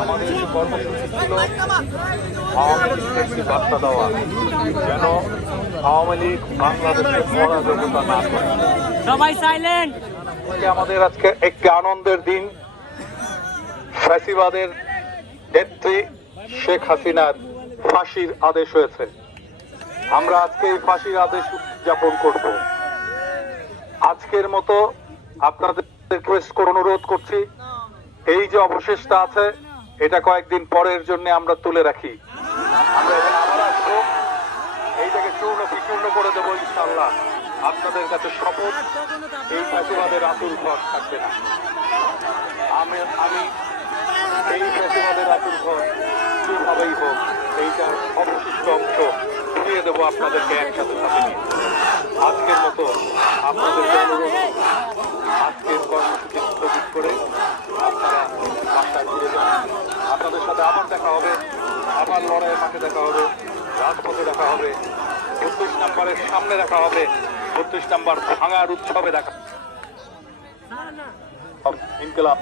আমাদের যে কর্মসূচি ছিল আওয়ামী লীগকে বার্তা দেওয়া যেন আওয়ামী লীগ বাংলাদেশে পরাজগতা না করে। সবাই সাইলেন্ট আমাদের আজকে একটি আনন্দের দিন। ফ্যাসিবাদের নেত্রী শেখ হাসিনার ফাঁসির আদেশ হয়েছে। আমরা আজকে এই ফাঁসির আদেশ উদযাপন করব। আজকের মতো আপনাদের রিকোয়েস্ট করে অনুরোধ করছি এই যে অবশেষটা আছে এটা কয়েকদিন পরের জন্য আমরা তুলে রাখি। আমরা এখানে এইটাকে চূর্ণ বিচূর্ণ করে দেবো ইনশাল্লাহ আপনাদের কাছে শপথ, এই ফ্যাসিবাদের আতুর ঘর থাকবে না। আমি আমি এই ফ্যাসিবাদের আতুর ঘর যেভাবেই হোক, এইটার অবশিষ্ট অংশ ঘুরিয়ে দেবো আপনাদেরকে একসাথে সাথে আজকের মতো আপনাদেরকে অনুরোধ আজকের কর্মসূচি স্থগিত করে আপনারা বাসায় ফিরে যান আপনাদের সাথে আবার দেখা হবে আবার লড়াইয়ের মাঠে দেখা হবে রাজপথে দেখা হবে বত্রিশ নাম্বারের সামনে দেখা হবে বত্রিশ নাম্বার ভাঙার উৎসবে দেখা ইনকলাব